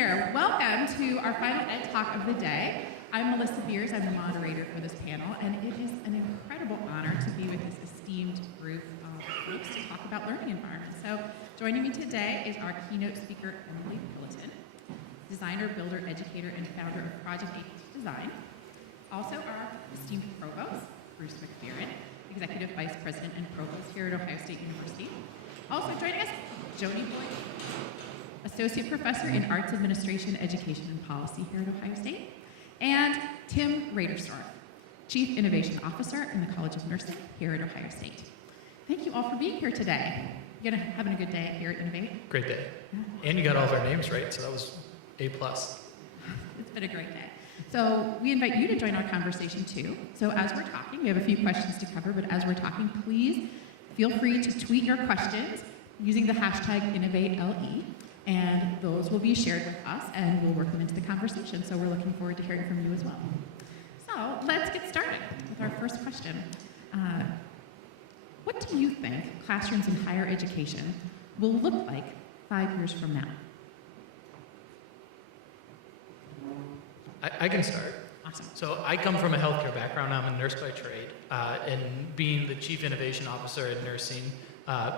here. Welcome to our final Ed Talk of the day. I'm Melissa Beers. I'm the moderator for this panel, and it is an incredible honor to be with this esteemed group of folks to talk about learning environments. So joining me today is our keynote speaker, Emily Pilloton, designer, builder, educator, and founder of Project 8 Design. Also our esteemed Provost, Bruce McPheron, Executive Vice President and Provost here at Ohio State University. Also joining us, Joni Boyd, Associate Professor in Arts Administration, Education, and Policy here at Ohio State, and Tim Raderstorff, Chief Innovation Officer in the College of Nursing here at Ohio State. Thank you all for being here today. You guys having a good day here at Innovate? Great day. And you got all of our names right, so that was A+. It's been a great day. So we invite you to join our conversation too. So as we're talking, we have a few questions to cover, but as we're talking, please feel free to tweet your questions using the hashtag InnovateLE, and those will be shared with us and we'll work them into the conversation. So we're looking forward to hearing from you as well. So let's get started with our first question. What do you think classrooms in higher education will look like 5 years from now? I can start. Awesome. So I come from a healthcare background. I'm a nurse by trade. And being the Chief Innovation Officer in nursing,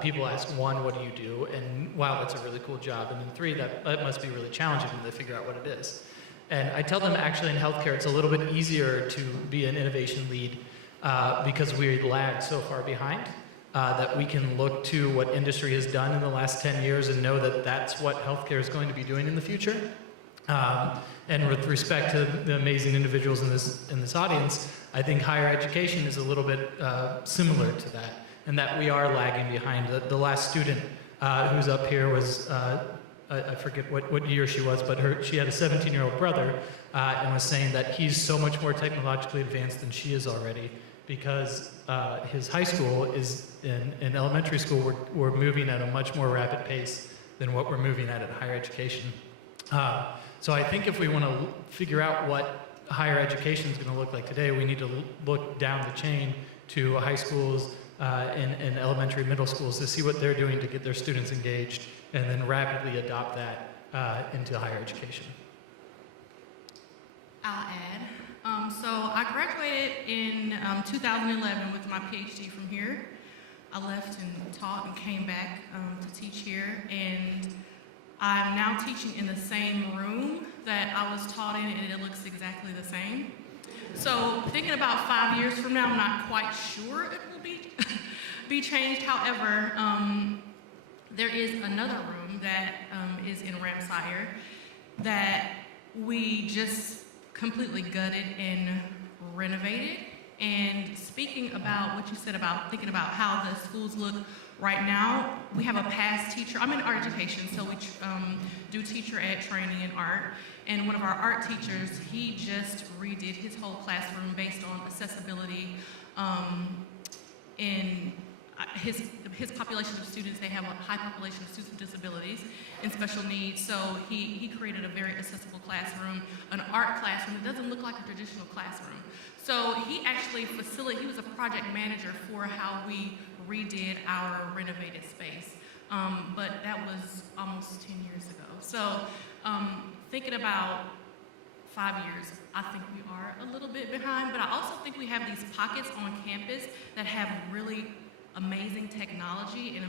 people ask, one, what do you do? And wow, that's a really cool job. And then three, that must be really challenging when they figure out what it is. And I tell them actually in healthcare, it's a little bit easier to be an innovation lead because we lag so far behind that we can look to what industry has done in the last 10 years and know that that's what healthcare is going to be doing in the future. And with respect to the amazing individuals in this audience, I think higher education is a little bit similar to that, and that we are lagging behind. The last student who's up here was, I forget what year she was, but she had a 17-year-old brother and was saying that he's so much more technologically advanced than she is already because his high school is in elementary school, we're moving at a much more rapid pace than what we're moving at higher education. So I think if we want to figure out what higher education is going to look like today, we need to look down the chain to high schools and elementary, middle schools to see what they're doing to get their students engaged and then rapidly adopt that into higher education. I'll add. So I graduated in 2011 with my PhD from here. I left and taught and came back to teach here, and I'm now teaching in the same room that I was taught in, and it looks exactly the same. So thinking about 5 years from now, I'm not quite sure it will be changed. However, there is another room that is in Ramsire that we just completely gutted and renovated. And speaking about what you said about thinking about how the schools look right now, we have a past teacher. I'm in art education, so we do teacher ed training in art. And one of our art teachers, he just redid his whole classroom based on accessibility. In his population of students, they have a high population of students with disabilities and special needs. So he created a very accessible classroom, an art classroom that doesn't look like a traditional classroom. So he actually he was a project manager for how we redid our renovated space. But that was almost 10 years ago. So thinking about 5 years, I think we are a little bit behind, but I also think we have these pockets on campus that have really amazing technology and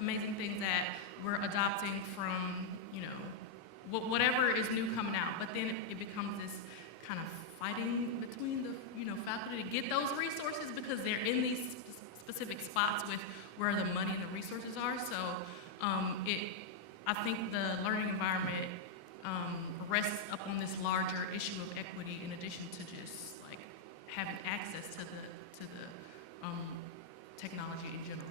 amazing things that we're adopting from, whatever is new coming out. But then it becomes this kind of fighting between the, faculty to get those resources because they're in these specific spots with where the money and the resources are. So I think the learning environment rests up on this larger issue of equity in addition to just like having access to the technology in general.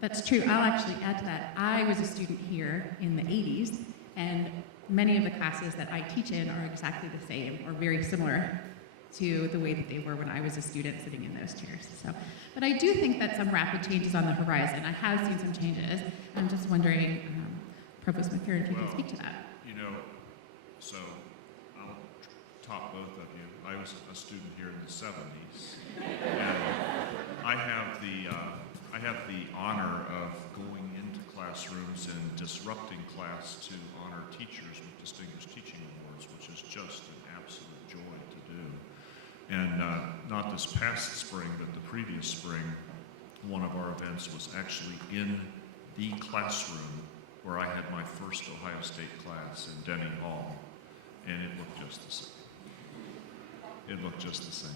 That's true. I'll actually add to that. I was a student here in the 80s, and many of the classes that I teach in are exactly the same or very similar to the way that they were when I was a student sitting in those chairs. But I do think that some rapid changes on the horizon. I have seen some changes. I'm just wondering, Provost McPheron, if you can speak to that. So I'll top both of you. I was a student here in the 70s, and I have the honor of going into class classrooms and disrupting class to honor teachers with Distinguished Teaching Awards, which is just an absolute joy to do. And not this past spring, but the previous spring, one of our events was actually in the classroom where I had my first Ohio State class in Denny Hall, and it looked just the same. It looked just the same.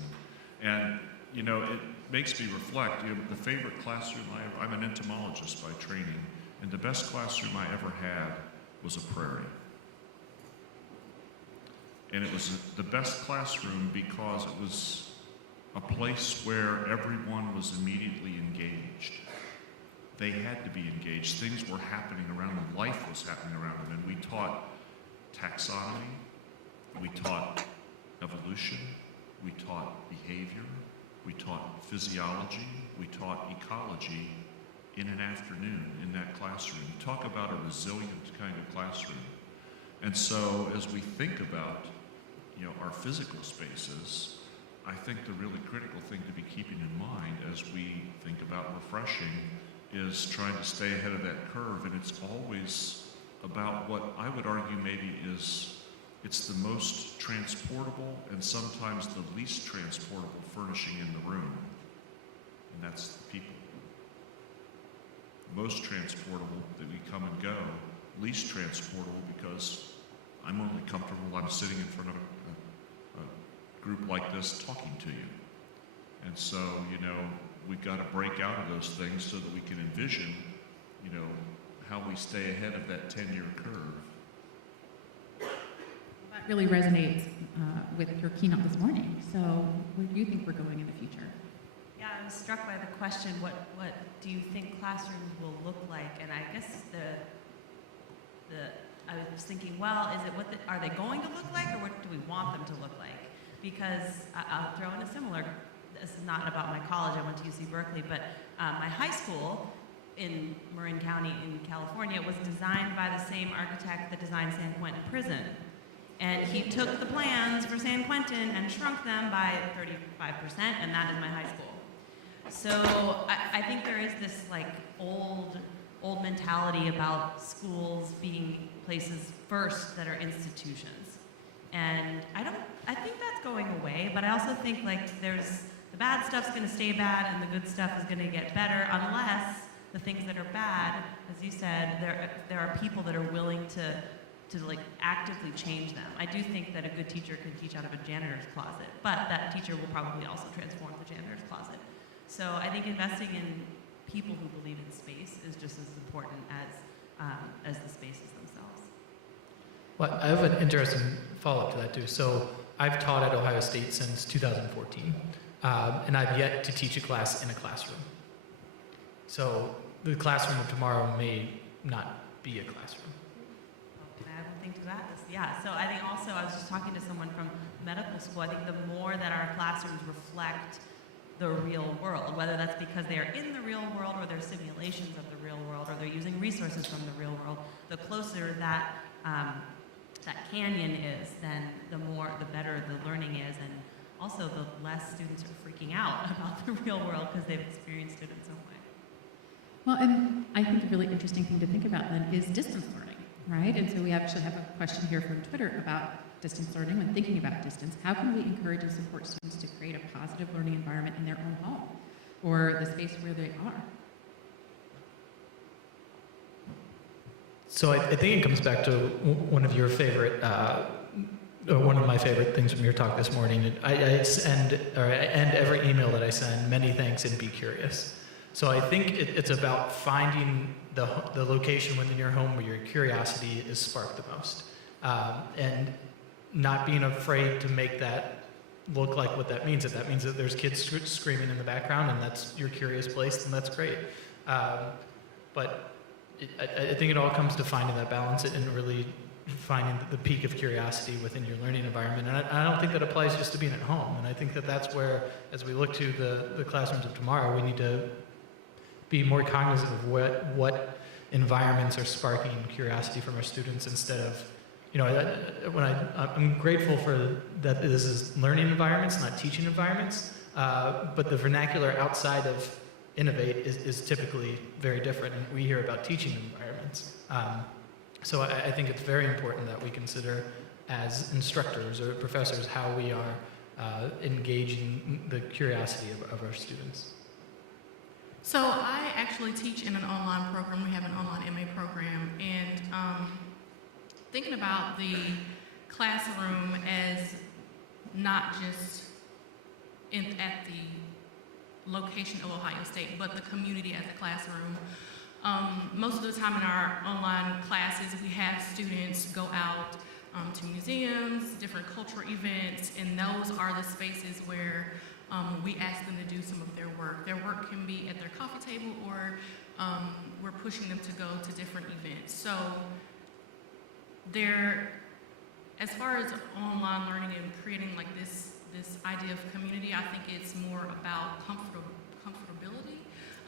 And, you know, it makes me reflect, you know, the favorite classroom I'm an entomologist by training, and the best classroom I ever had was a prairie. And it was the best classroom because it was a place where everyone was immediately engaged. They had to be engaged. Things were happening around them. Life was happening around them. And we taught taxonomy. We taught evolution. We taught behavior. We taught physiology. We taught ecology in an afternoon in that classroom. Talk about a resilient kind of classroom. And so as we think about, you know, our physical spaces, I think the really critical thing to be keeping in mind as we think about refreshing is trying to stay ahead of that curve, and it's always about what I would argue maybe is it's the most transportable and sometimes the least transportable furnishing in the room, and that's the people. Most transportable that we come and go, least transportable because I'm only comfortable I'm sitting in front of a group like this talking to you. And so, you know, we've got to break out of those things so that we can envision, you know, how we stay ahead of that 10-year curve. That really resonates with your keynote this morning. So where do you think we're going in the future? Yeah, I was struck by the question, what do you think classrooms will look like? And I guess I was thinking, well, are they going to look like, or what do we want them to look like? Because I'll throw in a similar, this is not about my college, I went to UC Berkeley, but my high school in Marin County in California was designed by the same architect that designed San Quentin Prison. And he took the plans for San Quentin and shrunk them by 35%, and that is my high school. So I think there is this like old mentality about schools being places first that are institutions. And I think that's going away, but I also think like the bad stuff's gonna stay bad and the good stuff is gonna get better unless the things that are bad, as you said, there are people that are willing to like actively change them. I do think that a good teacher can teach out of a janitor's closet, but that teacher will probably also transform the janitor's closet. So I think investing in people who believe in space is just as important as the spaces themselves. Well, I have an interesting follow-up to that too. So I've taught at Ohio State since 2014, and I've yet to teach a class in a classroom. So the classroom of tomorrow may not be a classroom. Can I add one thing to that? Yeah, so I think also, I was just talking to someone from medical school, I think the more that our classrooms reflect the real world, whether that's because they are in the real world or they're simulations of the real world or they're using resources from the real world, the closer that canyon is, then the better the learning is, and also the less students are freaking out about the real world because they've experienced it in some way. Well, and I think a really interesting thing to think about then is distance learning, right? And so we actually have a question here from Twitter about distance learning. When thinking about distance, how can we encourage and support students to create a positive learning environment in their own home or the space where they are? So I think it comes back to one of your favorite, one of my favorite things from your talk this morning. I end every email that I send, many thanks and be curious. So I think it's about finding the location within your home where your curiosity is sparked the most. And not being afraid to make that look like what that means. If that means that there's kids screaming in the background and that's your curious place, then that's great. But I think it all comes to finding that balance and really finding the peak of curiosity within your learning environment. And I don't think that applies just to being at home. And I think that that's where, as we look to the classrooms of tomorrow, we need to be more cognizant of what environments are sparking curiosity from our students instead of, you know, I'm grateful for that this is learning environments, not teaching environments, but the vernacular outside of Innovate is typically very different, and we hear about teaching environments. So I think it's very important that we consider as instructors or professors how we are engaging the curiosity of our students. So I actually teach in an online program. We have an online MA program, and thinking about the classroom as not just at the location of Ohio State, but the community as a classroom. Most of the time in our online classes, we have students go out to museums, different cultural events, and those are the spaces where we ask them to do some of their work. Their work can be at their coffee table, or we're pushing them to go to different events. So as far as online learning and creating like this idea of community, I think it's more about comfortability,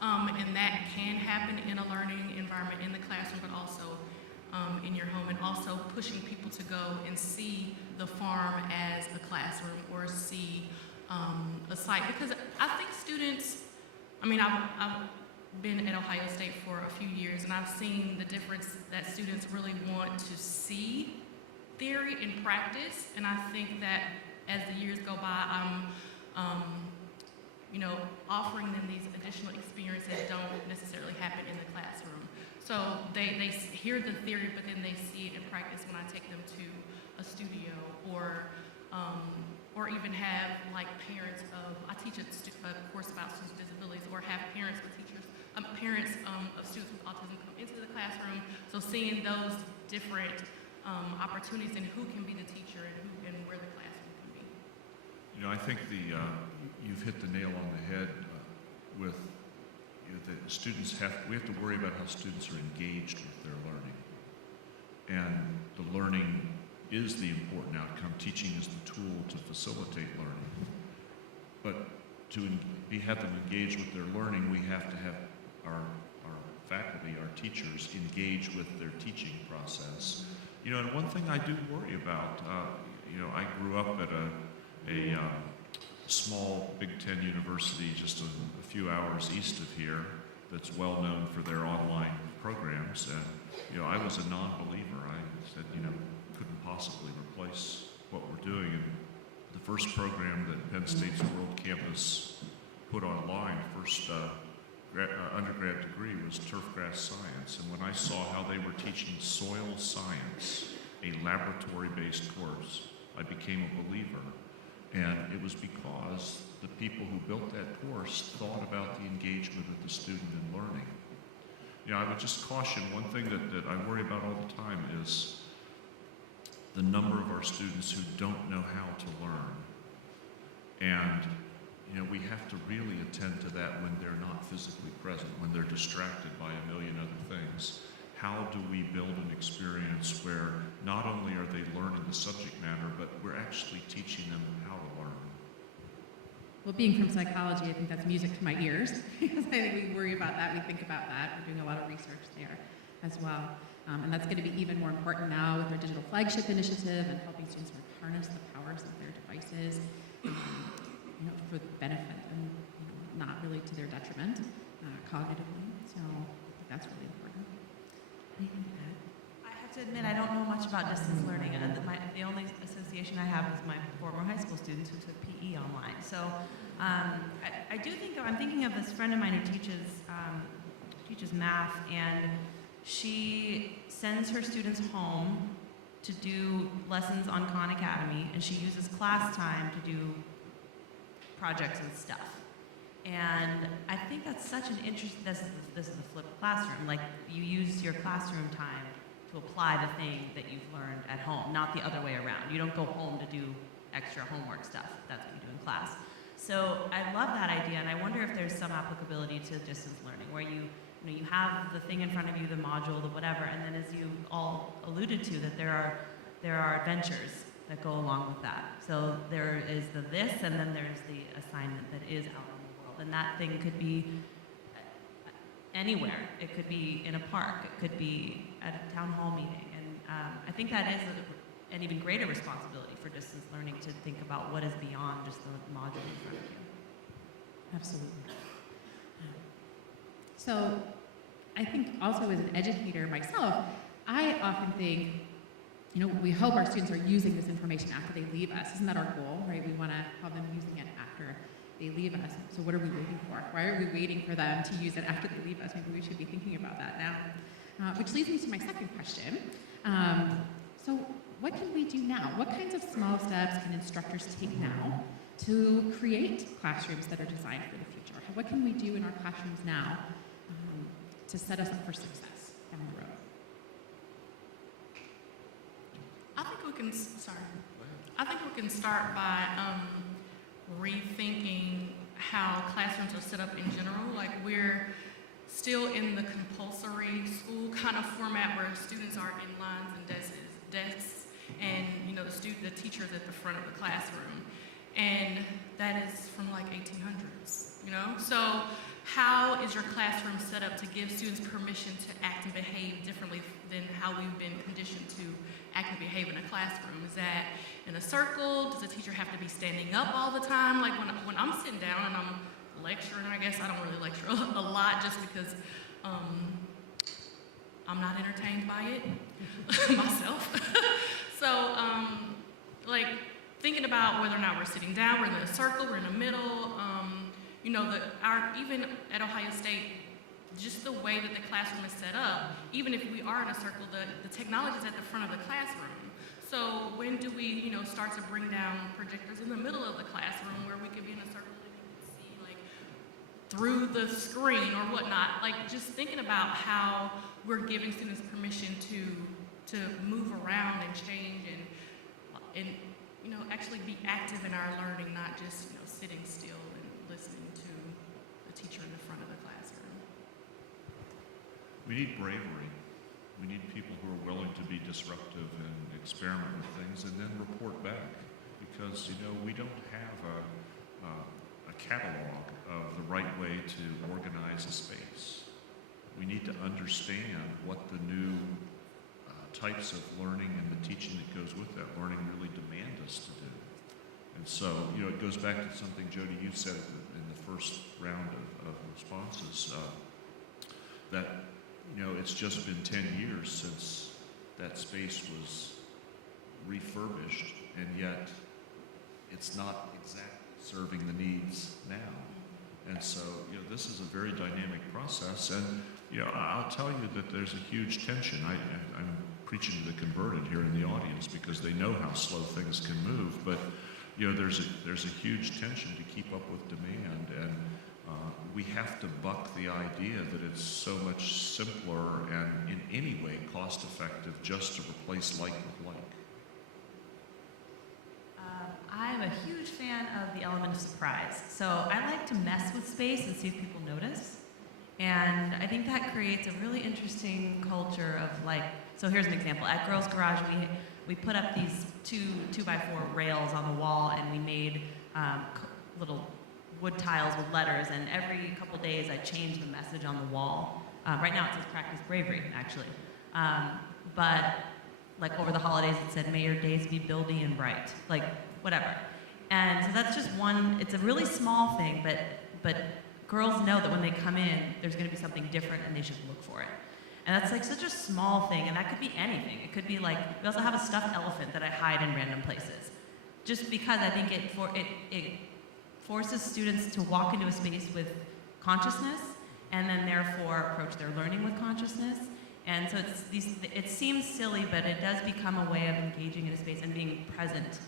and that can happen in a learning environment in the classroom, but also in your home, and also pushing people to go and see the farm as a classroom or see a site. Because I think students, I've been at Ohio State for a few years, and I've seen the difference that students really want to see theory in practice, and I think that as the years go by, I'm offering them these additional experiences that don't necessarily happen in the classroom. So they hear the theory, but then they see it in practice when I take them to a studio, or even have like parents of, I teach a course about students with disabilities, or have parents of parents of students with autism come into the classroom. So seeing those different opportunities and who can be the teacher and where the classroom can be. I think you've hit the nail on the head with that students we have to worry about how students are engaged with their learning. And the learning is the important outcome. Teaching is the tool to facilitate learning. But to have them engage with their learning, we have to have our faculty, our teachers, engage with their teaching process. And one thing I do worry about, I grew up at a small Big Ten university just a few hours east of here that's well known for their online programs, and I was a non-believer. I said, couldn't possibly replace what we're doing. And the first program that Penn State's World Campus put online, first undergrad degree, was turfgrass science. And when I saw how they were teaching soil science, a laboratory-based course, I became a believer. And it was because the people who built that course thought about the engagement of the student in learning. I would just caution, one thing that I worry about all the time is the number of our students who don't know how to learn. And we have to really attend to that when they're not physically present, when they're distracted by a million other things. How do we build an experience where not only are they learning the subject matter, but we're actually teaching them how to learn? Well, being from psychology, I think that's music to my ears, because I think we worry about that, we think about that. We're doing a lot of research there as well. And that's going to be even more important now with our digital flagship initiative and helping students harness the powers of their devices, for the benefit and not really to their detriment cognitively. So I think that's really important. Anything to add? I have to admit, I don't know much about distance learning. The only association I have is my former high school students who took PE online. So I do think, I'm thinking of this friend of mine who teaches math, and she sends her students home to do lessons on Khan Academy, and she uses class time to do projects and stuff. And I think that's such an interesting, this is the flipped classroom. Like, you use your classroom time to apply the thing that you've learned at home, not the other way around. You don't go home to do extra homework stuff. That's what you do in class. So I love that idea, and I wonder if there's some applicability to distance learning, where you have the thing in front of you, the module, the whatever, and then, as you all alluded to, that there are adventures that go along with that. So there is the this, and then there's the assignment that is out in the world. And that thing could be anywhere. It could be in a park. It could be at a town hall meeting. And I think that is an even greater responsibility for distance learning, to think about what is beyond just the module in front of you. Absolutely. So I think also as an educator myself, I often think, we hope our students are using this information after they leave us. Isn't that our goal, right? We want to have them using it after they leave us. So what are we waiting for? Why are we waiting for them to use it after they leave us? Maybe we should be thinking about that now. Which leads me to my second question. So what can we do now? What kinds of small steps can instructors take now to create classrooms that are designed for the future? What can we do in our classrooms now to set us up for success down the road? I think we can start by rethinking how classrooms are set up in general. Like, we're still in the compulsory school kind of format where students are in lines and desks, and the teacher is at the front of the classroom, and that is from like 1800s. So how is your classroom set up to give students permission to act and behave differently than how we've been conditioned to act and behave in a classroom? Is that in a circle? Does the teacher have to be standing up all the time? Like, when I'm sitting down and I'm lecturing, I guess I don't really lecture a lot just because I'm not entertained by it myself. So, thinking about whether or not we're sitting down, we're in a circle, we're in the middle. Even at Ohio State, just the way that the classroom is set up, even if we are in a circle, the technology is at the front of the classroom. So when do we, start to bring down projectors in the middle of the classroom where we could be in a circle and we can see, through the screen or whatnot? Just thinking about how we're giving students permission to move around and change and actually be active in our learning, not just, sitting still and listening to the teacher in the front of the classroom. We need bravery. We need people who are willing to be disruptive and experiment with things and then report back. Because, we don't have a catalog of the right way to organize a space. We need to understand what the new types of learning and the teaching that goes with that learning really demand us to do. And so, it goes back to something, Jody, you said in the first round of responses, that, it's just been 10 years since that space was refurbished, and yet it's not exactly serving the needs now. And so, this is a very dynamic process, and, I'll tell you that there's a huge tension. I'm preaching to the converted here in the audience because they know how slow things can move, but there's a huge tension to keep up with demand, and we have to buck the idea that it's so much simpler and in any way cost effective just to replace like with like. I'm a huge fan of the element of surprise. So I like to mess with space and see if people notice. And I think that creates a really interesting culture of so here's an example. At Girls Garage, we put up these 2x4 rails on the wall, and we made little wood tiles with letters, and every couple days I changed the message on the wall. Right now it says practice bravery, actually. But over the holidays it said, may your days be buildy and bright, whatever. And so that's just one, it's a really small thing, but girls know that when they come in, there's gonna be something different and they should look for it. And that's such a small thing, and that could be anything. It could be we also have a stuffed elephant that I hide in random places. Just because I think it forces students to walk into a space with consciousness, and then therefore approach their learning with consciousness. And so it seems silly, but it does become a way of engaging in a space and being present,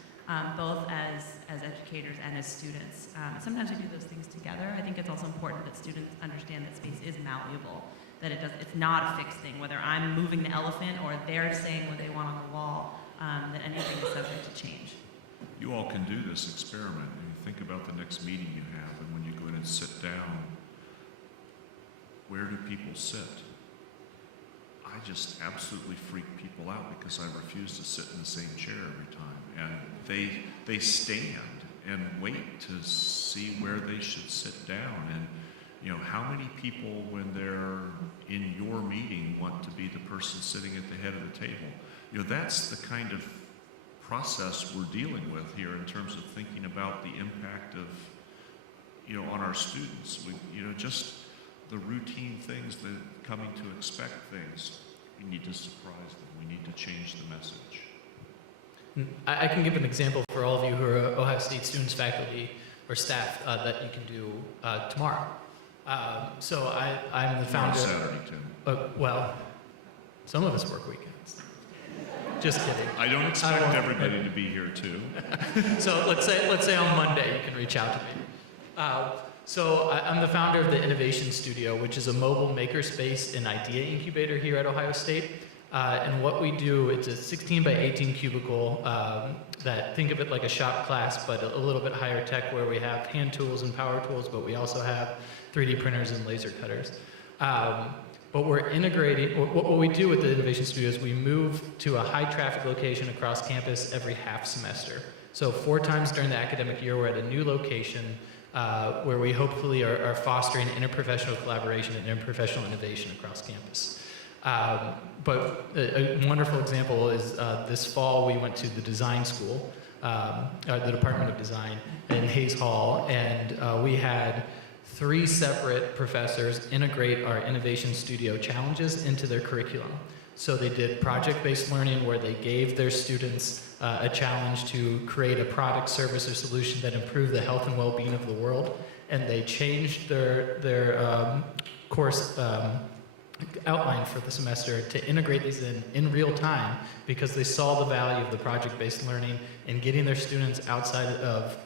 both as educators and as students. Sometimes we do those things together. I think it's also important that students understand that space is malleable, that it's not a fixed thing, whether I'm moving the elephant or they're saying what they want on the wall, that anything is subject to change. You all can do this experiment, and you think about the next meeting you have, and when you go in and sit down, where do people sit? I just absolutely freak people out because I refuse to sit in the same chair every time. And they stand and wait to see where they should sit down. And how many people, when they're in your meeting, want to be the person sitting at the head of the table? That's the kind of process we're dealing with here in terms of thinking about the impact of, on our students. Just the routine things, the coming to expect things. We need to surprise them. We need to change the message. I can give an example for all of you who are Ohio State students, faculty, or staff that you can do tomorrow. So I'm the founder. Saturday, Tim. Well, some of us work weekends. Just kidding. I don't expect everybody to be here too. So let's say on Monday you can reach out to me. So I'm the founder of the Innovation Studio, which is a mobile makerspace and idea incubator here at Ohio State. And what we do, it's a 16 by 18 cubicle that, think of it like a shop class, but a little bit higher tech, where we have hand tools and power tools, but we also have 3D printers and laser cutters. But we're integrating, what we do with the Innovation Studio is we move to a high traffic location across campus every half semester. So 4 times during the academic year, we're at a new location where we hopefully are fostering interprofessional collaboration and interprofessional innovation across campus. But a wonderful example is this fall we went to the design school, the Department of Design in Hayes Hall, and we had 3 separate professors integrate our Innovation Studio challenges into their curriculum. So they did project-based learning, where they gave their students a challenge to create a product, service, or solution that improved the health and well-being of the world, and they changed their course outline for the semester to integrate these in real time, because they saw the value of the project-based learning and getting their students outside of,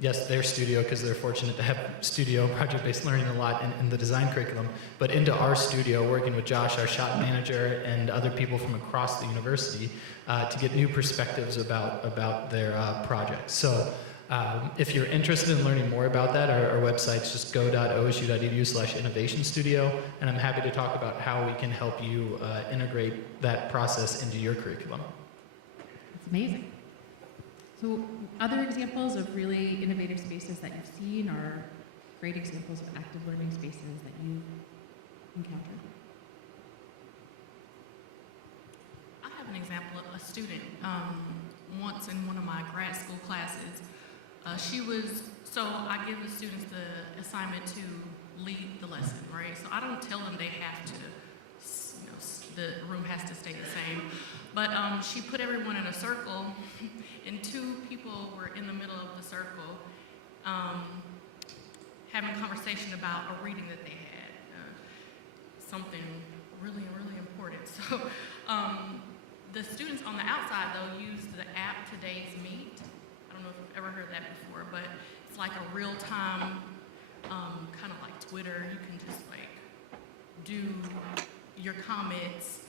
yes, their studio, because they're fortunate to have studio and project-based learning a lot in the design curriculum, but into our studio, working with Josh, our shop manager, and other people from across the university to get new perspectives about their projects. So if you're interested in learning more about that, our website's just go.osu.edu/innovation studio, and I'm happy to talk about how we can help you integrate that process into your curriculum. It's amazing. So other examples of really innovative spaces that you've seen, or great examples of active learning spaces that you've encountered? I have an example of a student. Once in one of my grad school classes, so I give the students the assignment to lead the lesson, right? So I don't tell them they have to, the room has to stay the same. But she put everyone in a circle, and 2 people were in the middle of the circle having a conversation about a reading that they had, something really, really important. So the students on the outside, though, used the app Today's Meet. I don't know if you've ever heard that before, but it's like a real-time, kind of like Twitter. You can just like do your comments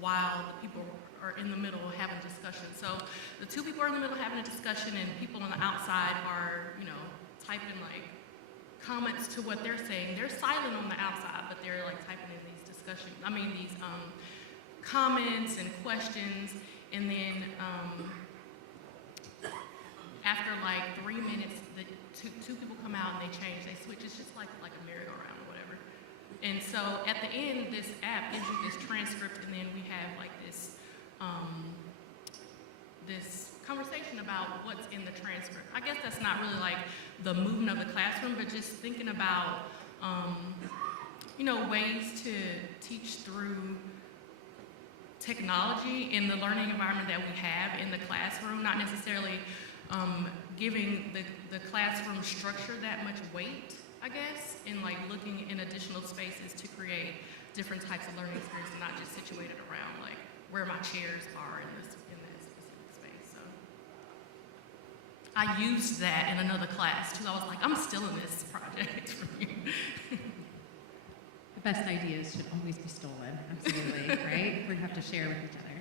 while the people are in the middle having a discussion. So the 2 people are in the middle having a discussion, and people on the outside are, typing like comments to what they're saying. They're silent on the outside, but they're like typing in these these comments and questions, and then after like 3 minutes, the two people come out and they change, they switch. It's just like a merry-go-round or whatever. And so at the end, this app gives you this transcript, and then we have like this this conversation about what's in the transcript. I guess that's not really like the movement of the classroom, but just thinking about ways to teach through technology in the learning environment that we have in the classroom, not necessarily giving the classroom structure that much weight, I guess, and like looking in additional spaces to create different types of learning experiences, not just situated around like where my chairs are in that specific space. So I used that in another class too. I was like, I'm still in this project for you. The best ideas should always be stolen, absolutely, right? We have to share with each other.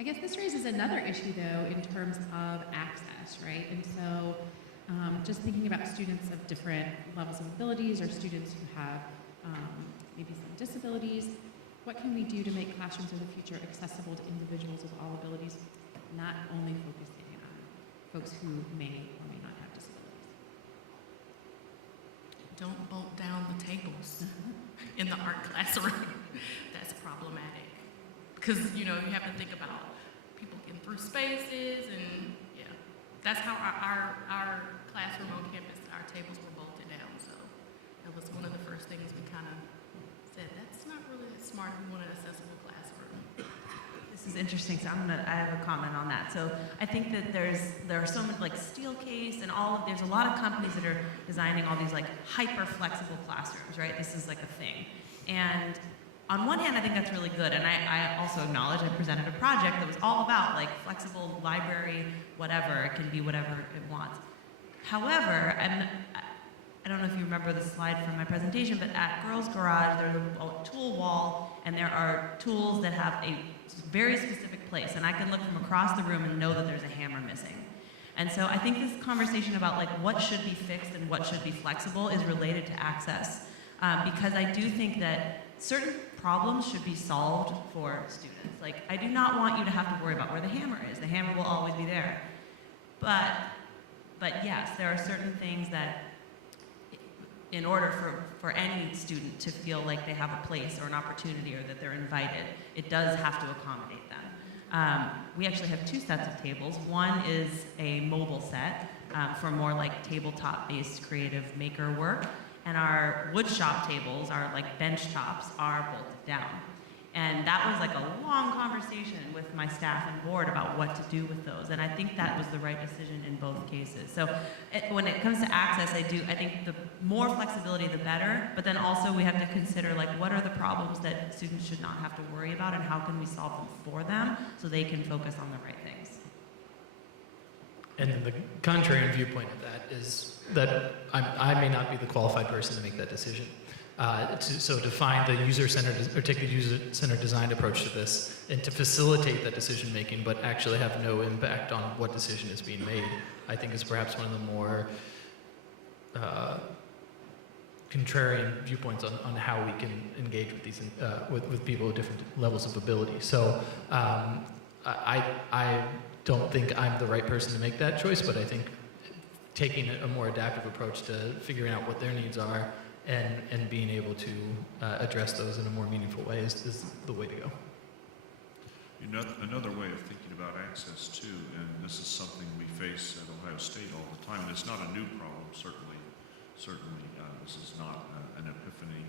I guess this raises another issue, though, in terms of access, right? And so just thinking about students of different levels of abilities, or students who have maybe some disabilities, what can we do to make classrooms of the future accessible to individuals of all abilities, not only focusing on folks who may or may not have disabilities? Don't bolt down the tables in the art classroom. That's problematic. Because, you have to think about people getting through spaces, and that's how our classroom on campus, our tables were bolted down, so it perspective was one of the first things we kind of said, that's not really that smart if we want an accessible classroom. This is interesting, so I have a comment on that. So I think that there are so many, like Steelcase and there's a lot of companies that are designing all these like hyper-flexible classrooms, right? This is like a thing. And on one hand, I think that's really good, and I also acknowledge I presented a project that was all about like flexible library, whatever, it can be whatever it wants. However, I don't know if you remember the slide from my presentation, but at Girls Garage, there's a tool wall, and there are tools that have a very specific place, and I can look from across the room and know that there's a hammer missing. And so I think this conversation about like what should be fixed and what should be flexible is related to access, because I do think that certain problems should be solved for students. Like, I do not want you to have to worry about where the hammer is. The hammer will always be there. But yes, there are certain things that, in order for any student to feel like they have a place or an opportunity or that they're invited, it does have to accommodate them. We actually have two sets of tables. One is a mobile set for more like tabletop-based creative maker work. And our wood shop tables, our like bench tops, are bolted down. And that was like a long conversation with my staff and board about what to do with those. And I think that was the right decision in both cases. So when it comes to access, I think the more flexibility, the better. But then also we have to consider like what are the problems that students should not have to worry about, and how can we solve them for them so they can focus on the right things. And then the contrarian viewpoint of that is that I may not be the qualified person to make that decision. So to find the user-centered, or take the user-centered design approach to this, and to facilitate that decision-making, but actually have no impact on what decision is being made, I think is perhaps one of the more contrarian viewpoints on how we can engage with these with people with different levels of ability. So I don't think I'm the right person to make that choice, but I think taking a more adaptive approach to figuring out what their needs are and being able to address those in a more meaningful way is the way to go. Another way of thinking about access too, and this is something we face at Ohio State all the time, and it's not a new problem, certainly this is not an epiphany,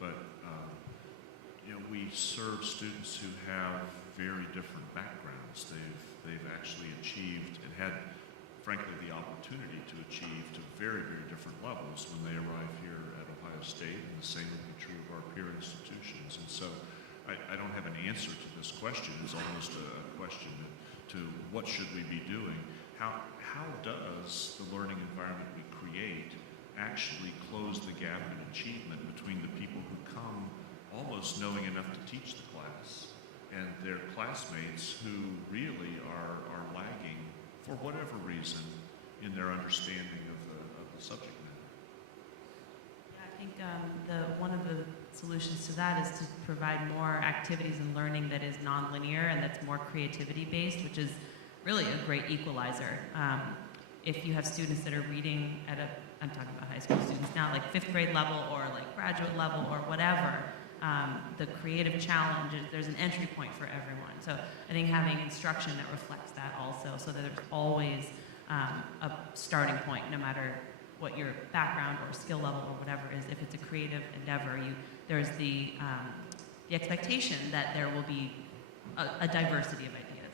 but we serve students who have very different backgrounds. They've actually achieved and had, frankly, the opportunity to achieve to very, very different levels when they arrive here at Ohio State, and the same would be true of our peer institutions. And so I don't have an answer to this question. It's almost a question to what should we be doing? How does the learning environment we create actually close the gap in achievement between the people who come almost knowing enough to teach the class and their classmates who really are lagging for whatever reason in their understanding of the subject matter? Yeah, I think one of the solutions to that is to provide more activities and learning that is nonlinear and that's more creativity-based, which is really a great equalizer. If you have students that are reading at I'm talking about high school students now, like 5th grade level or like graduate level or whatever, the creative challenge, there's an entry point for everyone. So I think having instruction that reflects that also, so that there's always a starting point, no matter what your background or skill level or whatever is. If it's a creative endeavor, there's the expectation that there will be a diversity of ideas.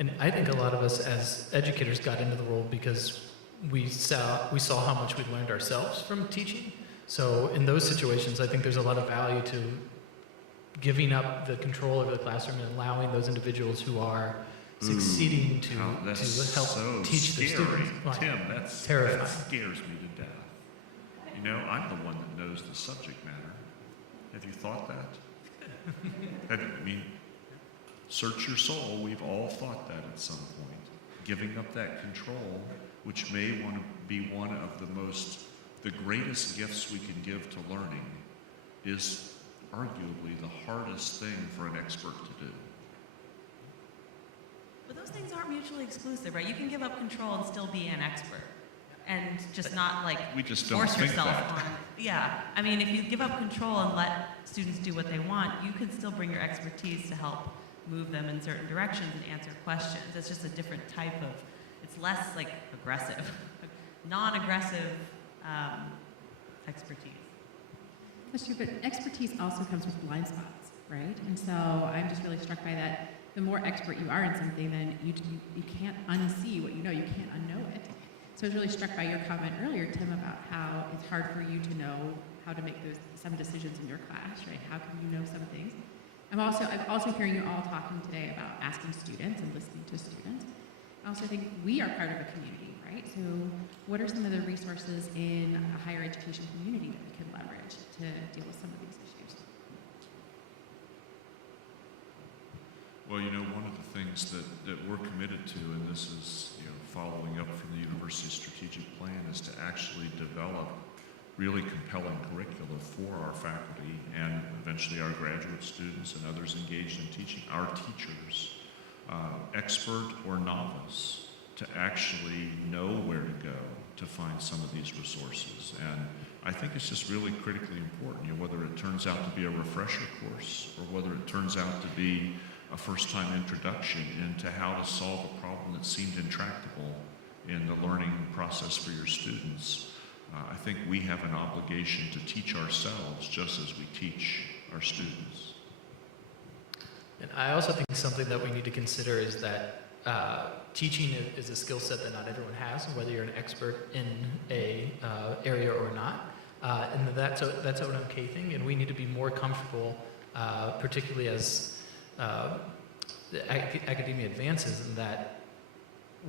And I think a lot of us as educators got into the role because we saw how much we learned ourselves from teaching. So in those situations, I think there's a lot of value to giving up the control over the classroom and allowing those individuals who are succeeding to help so teach their students. Tim, terrifying. That scares me to death. I'm the one that knows the subject matter. Have you thought that? Search your soul. We've all thought that at some point. Giving up that control, which may want to be one of the greatest gifts we can give to learning, is arguably the hardest thing for an expert to do. But those things aren't mutually exclusive, right? You can give up control and still be an expert, and just not like we just don't force think yourself that. on. Yeah, if you give up control and let students do what they want, you can still bring your expertise to help move them in certain directions and answer questions. It's just a different type of. It's less like aggressive, non-aggressive expertise. That's true, but expertise also comes with blind spots, right? And so I'm just really struck by that. The more expert you are in something, then you can't unsee what you know. You can't unknow it. So I was really struck by your comment earlier, Tim, about how it's hard for you to know how to make some decisions in your class, right? How can you know some things? I'm also hearing you all talking today about asking students and listening to students. I also think we are part of a community, right? So what are some of the resources in a higher education community that we can leverage to deal with some of these issues? Well, one of the things that we're committed to, and this is following up from the university's strategic plan, is to actually develop really compelling curricula for our faculty and eventually our graduate students and others engaged in teaching, our teachers, expert or novice, to actually know where to go to find some of these resources. And I think it's just really critically important, whether it turns out to be a refresher course or whether it turns out to be a first-time introduction into how to solve a problem that seemed intractable in the learning process for your students. I think we have an obligation to teach ourselves just as we teach our students. And I also think something that we need to consider is that teaching is a skill set that not everyone has, whether you're an expert in a area or not. And that's an okay thing, and we need to be more comfortable, particularly as the academia advances, in that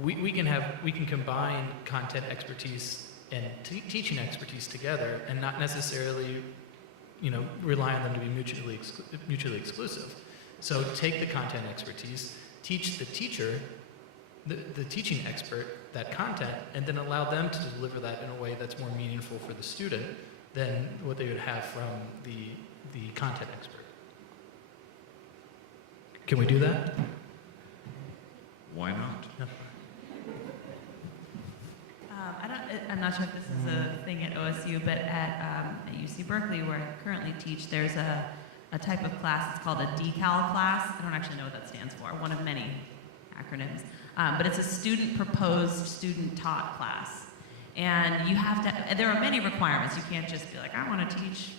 we can combine content expertise and teaching expertise together, and not necessarily, rely on them to be mutually exclusive. So take the content expertise, teach the teacher, the teaching expert, that content, and then allow them to deliver that in a way that's more meaningful for the student than what they would have from the content expert. Can we do that? Why not? No. I'm not sure if this is a thing at OSU, but at UC Berkeley, where I currently teach, there's a type of class. It's called a Decal class. I don't actually know what that stands for, one of many acronyms. But it's a student-proposed, student-taught class. And you have to, there are many requirements. You can't just be like, I want to teach,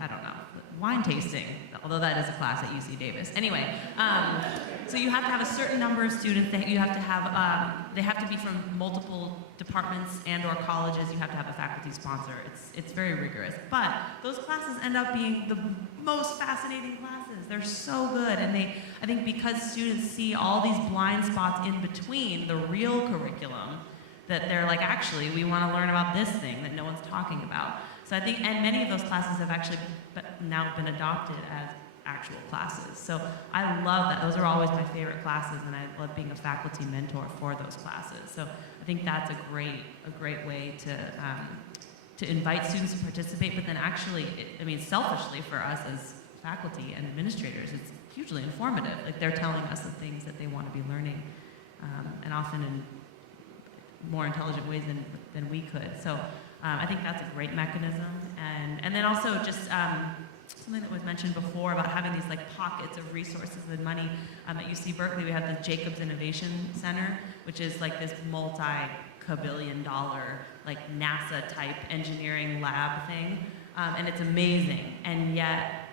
I don't know, wine tasting, although that is a class at UC Davis. Anyway, so you have to have a certain number of students. You have to have, they have to be from multiple departments and or colleges. You have to have a faculty sponsor. It's very rigorous. But those classes end up being the most fascinating classes. They're so good. And I think because students see all these blind spots in between the real curriculum, that they're like, actually, we want to learn about this thing that no one's talking about. So I think, and many of those classes have actually now been adopted as actual classes. So I love that. Those are always my favorite classes, and I love being a faculty mentor for those classes. So I think that's a great way to invite students to participate, but then actually, selfishly for us as faculty and administrators, it's hugely informative. Like, they're telling us the things that they want to be learning, and often in more intelligent ways than we could. So I think that's a great mechanism. And then also just something that was mentioned before about having these like pockets of resources and money. At UC Berkeley, we have the Jacobs Innovation Center, which is like this multi-billion-dollar, like NASA-type engineering lab thing. And it's amazing. And yet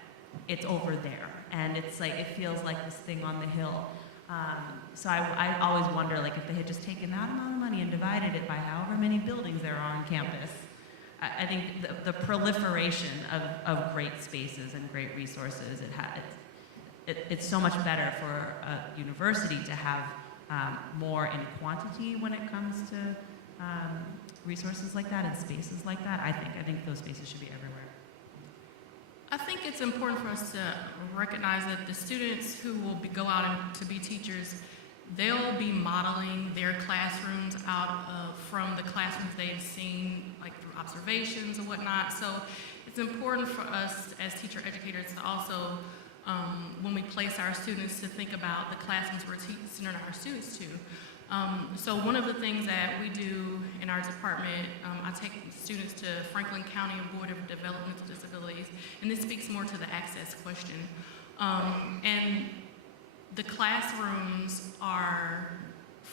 it's over there. And it's like, it feels like this thing on the hill. So I always wonder, like, if they had just taken that amount of money and divided it by however many buildings there are on campus. I think the proliferation of great spaces and great resources, it's so much better for a university to have more in quantity when it comes to resources like that and spaces like that. I think those spaces should be everywhere. I think it's important for us to recognize that the students who will go out to be teachers, they'll be modeling their classrooms from the classrooms they've seen, like through observations and whatnot. So it's important for us as teacher educators to also, when we place our students, to think about the classrooms we're sending our students to. So one of the things that we do in our department, I take students to Franklin County Board of Developmental Disabilities, and this speaks more to the access question. And the classrooms are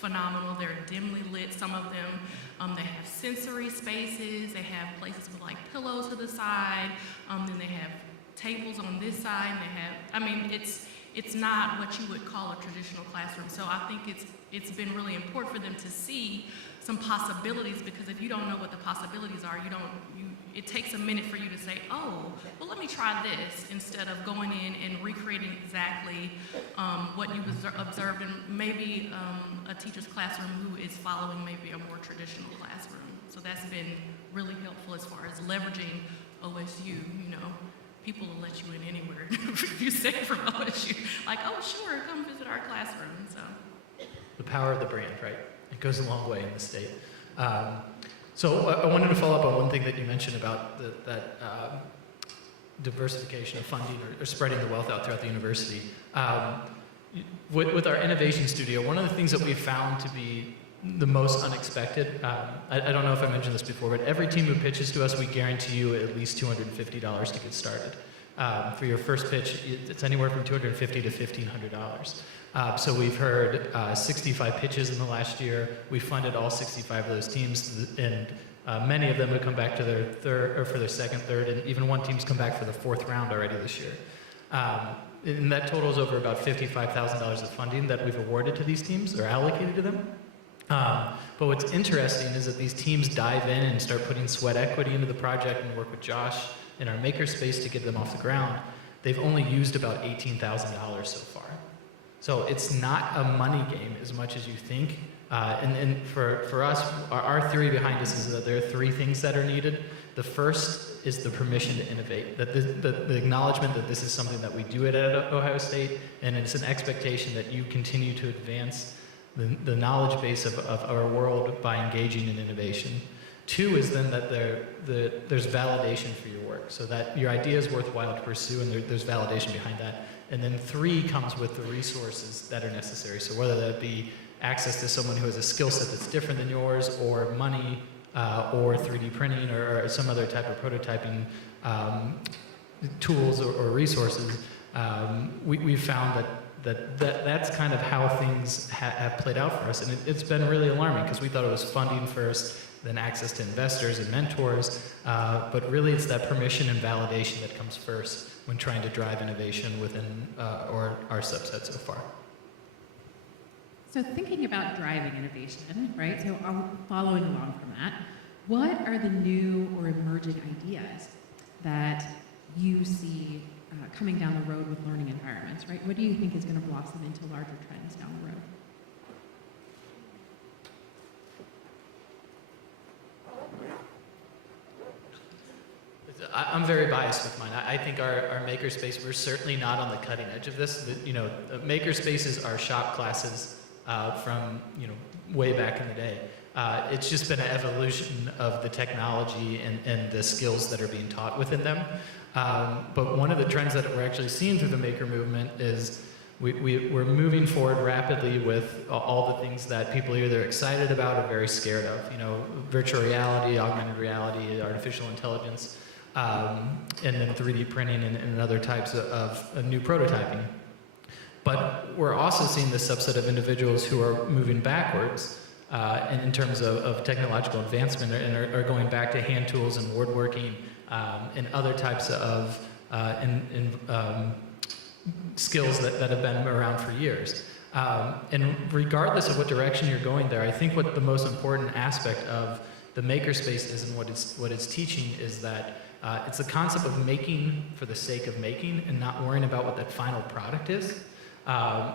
phenomenal. They're dimly lit, some of them. They have sensory spaces. They have places with like pillows to the side. Then they have tables on this side. And they have, it's not what you would call a traditional classroom. So I think it's been really important for them to see some possibilities, because if you don't know what the possibilities are, it takes a minute for you to say, oh, well, let me try this, instead of going in and recreating exactly what you observed in maybe a teacher's classroom who is following maybe a more traditional classroom. So that's been really helpful as far as leveraging OSU. People will let you in anywhere if you say from OSU. Like, oh, sure, come visit our classroom. So The power of the brand, right? It goes a long way in the state. So I wanted to follow up on one thing that you mentioned about that diversification of funding or spreading the wealth out throughout the university. With our innovation studio, one of the things that we found to be the most unexpected, I don't know if I mentioned this before, but every team who pitches to us, we guarantee you at least $250 to get started. For your first pitch, it's anywhere from $250 to $1,500. So we've heard 65 pitches in the last year. We funded all 65 of those teams, and many of them have come back to their third, or for their second, third, and even one team's come back for the fourth round already this year. And that totals over about $55,000 of funding that we've awarded to these teams or allocated to them. But what's interesting is that these teams dive in and start putting sweat equity into the project and work with Josh in our makerspace to get them off the ground. They've only used about $18,000 so far. So it's not a money game as much as you think. And for us, our theory behind this is that there are three things that are needed. The first is the permission to innovate, that the acknowledgement that this is something that we do at Ohio State, and it's an expectation that you continue to advance the knowledge base of our world by engaging in innovation. Two is then that there's validation for your work, so that your idea is worthwhile to pursue, and there's validation behind that. And then three comes with the resources that are necessary. So whether that be access to someone who has a skill set that's different than yours, or money, or 3D printing, or some other type of prototyping tools or resources, we've found that's kind of how things have played out for us. And it's been really alarming, because we thought it was funding first, then access to investors and mentors, but really it's that permission and validation that comes first when trying to drive innovation within or our subset so far. So thinking about driving innovation, right? So following along from that, what are the new or emerging ideas that you see coming down the road with learning environments, right? What do you think is going to blossom into larger trends down the road? I'm very biased with mine. I think our makerspace, we're certainly not on the cutting edge of this. Makerspaces are shop classes from way back in the day. It's just been an evolution of the technology and the skills that are being taught within them. But one of the trends that we're actually seeing through the maker movement is we're moving forward rapidly with all the things that people are either excited about or very scared of. Virtual reality, augmented reality, artificial intelligence, and then 3D printing and other types of new prototyping. But we're also seeing this subset of individuals who are moving backwards in terms of technological advancement, and are going back to hand tools and woodworking and other types of skills that have been around for years. And regardless of what direction you're going there, I think what the most important aspect of the makerspace is, and what it's teaching, is that it's the concept of making for the sake of making and not worrying about what that final product is.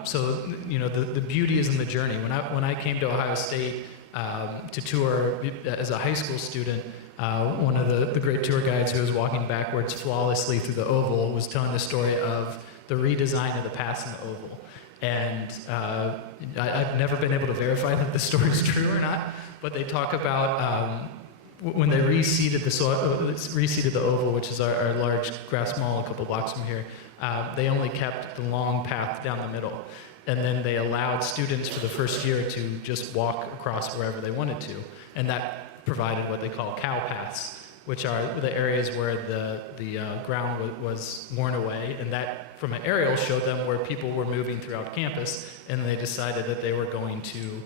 So the beauty is in the journey. When I came to Ohio State to tour as a high school student, one of the great tour guides who was walking backwards flawlessly through the Oval was telling the story of the redesign of the pass in the Oval. And I've never been able to verify that the story is true or not, but they talk about when they reseeded the Oval, which is our large grass mall a couple blocks from here. They only kept the long path down the middle, and then they allowed students for the first year to just walk across wherever they wanted to, and that provided what they call cow paths, which are the areas where the ground was worn away, and that from an aerial showed them where people were moving throughout campus, and they decided that they were going to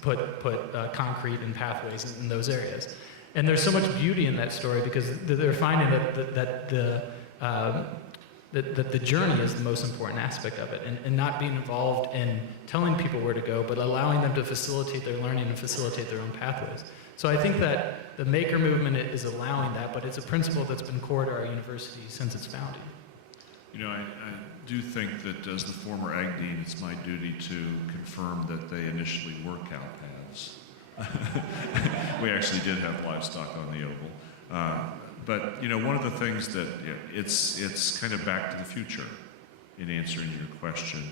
put concrete and pathways in those areas. And there's so much beauty in that story because they're finding that the journey is the most important aspect of it, and not being involved in telling people where to go, but allowing them to facilitate their learning and facilitate their own pathways. So I think that the maker movement is allowing that, but it's a principle that's been core to our university since its founding. You know, I do think that as the former Ag Dean, it's my duty to confirm that they initially were cow paths. We actually did have livestock on the oval. But, you know, one of the things that it's kind of back to the future in answering your question.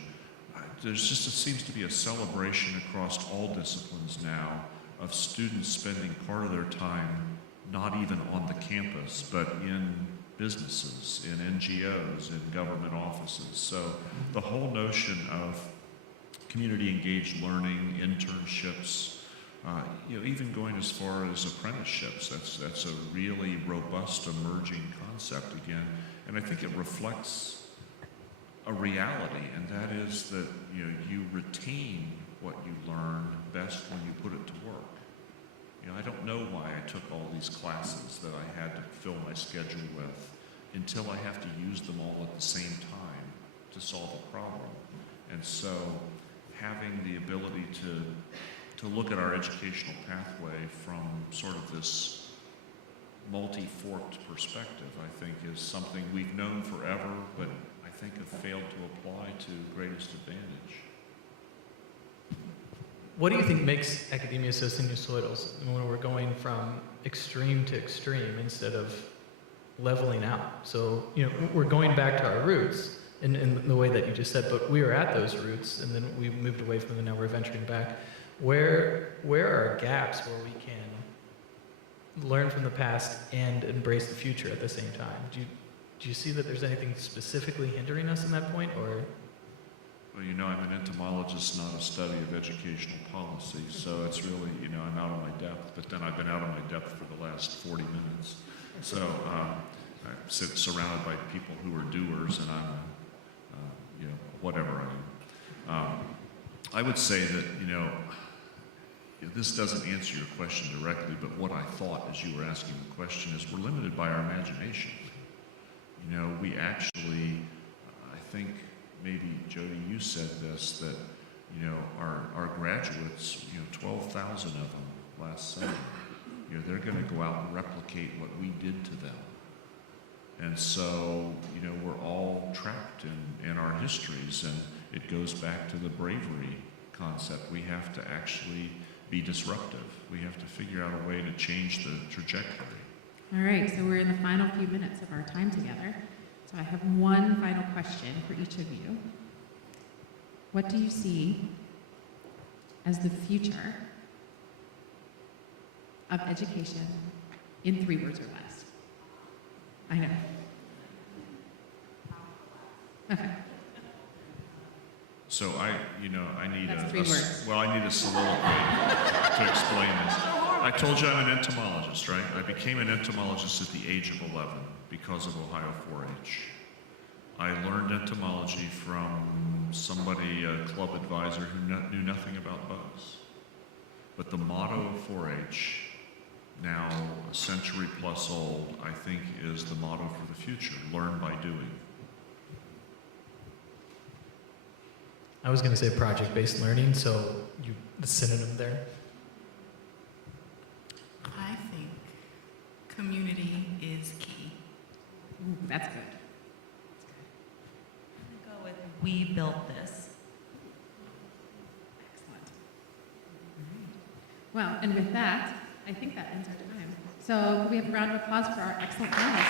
It seems to be a celebration across all disciplines now of students spending part of their time not even on the campus, but in businesses, in NGOs, in government offices. So the whole notion of community engaged learning, internships, you know, even going as far as apprenticeships, that's a really robust emerging concept again, and I think it reflects a reality, and that is that you retain what you learn best when you put it to work. You know, I don't know why I took all these classes that I had to fill my schedule with until I have to use them all at the same time to solve a problem, and so having the ability to look at our educational pathway from sort of this multi-forked perspective, I think is something we've known forever, but I think have failed to apply to greatest advantage. What do you think makes academia so sinusoidal when we're going from extreme to extreme instead of leveling out? So, you know, we're going back to our roots in the way that you just said, but we were at those roots and then we moved away from them and now we're venturing back. Where are gaps where we can learn from the past and embrace the future at the same time? Do you see that there's anything specifically hindering us in that point, or? Well, you know, I'm an entomologist, not a study of educational policy, so it's really, you know, I'm out of my depth, but then I've been out of my depth for the last 40 minutes. So I sit surrounded by people who are doers, and I'm, you know, whatever I am. I would say that, you know, this doesn't answer your question directly, but what I thought as you were asking the question is we're limited by our imagination. You know, we actually, I think maybe Jody, you said this, that, you know, our graduates, you know, 12,000 of them last summer, you know, they're going to go out and replicate what we did to them. And so, you know, we're all trapped in our histories, and it goes back to the bravery concept. We have to actually be disruptive. We have to figure out a way to change the trajectory. All right, so we're in the final few minutes of our time together. So I have one final question for each of you. What do you see as the future of education in 3 words or less? I know. Okay. So I need That's 3 words. I need a soliloquy to explain this. I told you I'm an entomologist, right? I became an entomologist at the age of 11 because of Ohio 4-H. I learned entomology from somebody, a club advisor who knew nothing about bugs. But the motto of 4-H, now a century plus old, I think is the motto for the future: learn by doing. I was going to say project-based learning, so the synonym there. I think community is key. Ooh, that's good. I'm going to go with we built this. Excellent. All right. Well, and with that, I think that ends our time. So we have a round of applause for our excellent panelists.